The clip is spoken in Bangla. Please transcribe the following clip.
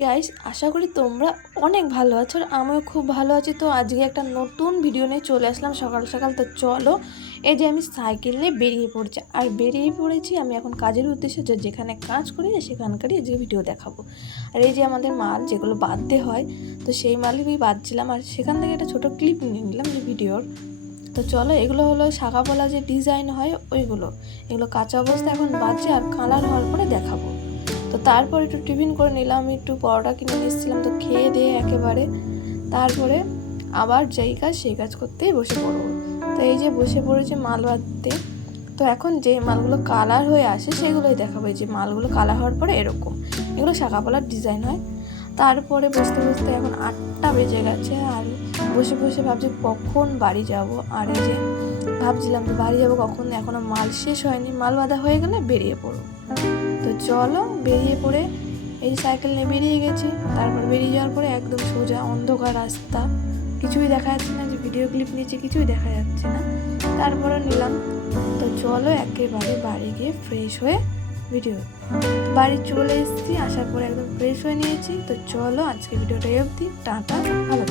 গাইস, আশা করি তোমরা অনেক ভালো আছো আর আমিও খুব ভালো আছি। তো আজকে একটা নতুন ভিডিও নিয়ে চলে আসলাম সকাল সকাল। তো চলো, এই যে আমি সাইকেল নিয়ে বেরিয়ে পড়েছি আমি এখন কাজের উদ্দেশ্যে। যেখানে কাজ করি সেখানকারই আজকে ভিডিও দেখাবো। আর এই যে আমাদের মাল যেগুলো বাঁধতে হয়, তো সেই মালই আমি বাঁধছিলাম আর সেখান থেকে একটা ছোটো ক্লিপ নিয়ে নিলাম যে ভিডিওর। তো চলো, এগুলো হলো শাখা পলা যে ডিজাইন হয় ওইগুলো। এগুলো কাঁচা অবস্থা এখন বাজছে আর কালার হওয়ার পরে দেখাবো। তো তারপর একটু টিফিন করে নিলাম, একটু পরোটা কিনে নিয়েছিলাম। তো খেয়ে দিয়ে একেবারে তারপরে আবার যেই কাজ সেই কাজ করতেই বসে পড়বো। তো এই যে বসে পড়েছি মাল বাঁধতে। তো এখন যেই মালগুলো কালার হয়ে আসে সেগুলোই দেখাবো। এই যে মালগুলো কালার হওয়ার পরে এরকম এগুলো শাখা পলার ডিজাইন হয়। তারপরে বসতে বসতে এখন 8টা বেজে গেছে আর বসে বসে ভাবছি কখন বাড়ি যাব। আর এই যে ভাবছিলাম যে বাড়ি যাবো কখন, এখনো মাল শেষ হয়নি, মাল বাঁধা হয়ে গেলে বেরিয়ে পড়বো। তো চলো, বেরিয়ে পড়ে এই সাইকেল নিয়ে বেরিয়ে গেছি। তারপর বেরিয়ে যাওয়ার পরে একদম সোজা অন্ধকার রাস্তা, কিছুই দেখা যাচ্ছে না। যে ভিডিও ক্লিপ নিয়েছি কিছুই দেখা যাচ্ছে না, তারপরে নিলাম। তো চলো একেবারে বাড়ি গিয়ে ফ্রেশ হয়ে ভিডিও বাড়ি চলে এসেছি। আসার পরে একদম ফ্রেশ হয়ে নিয়েছি। তো চলো আজকে ভিডিওটা অবধি, টাটা, ভালো।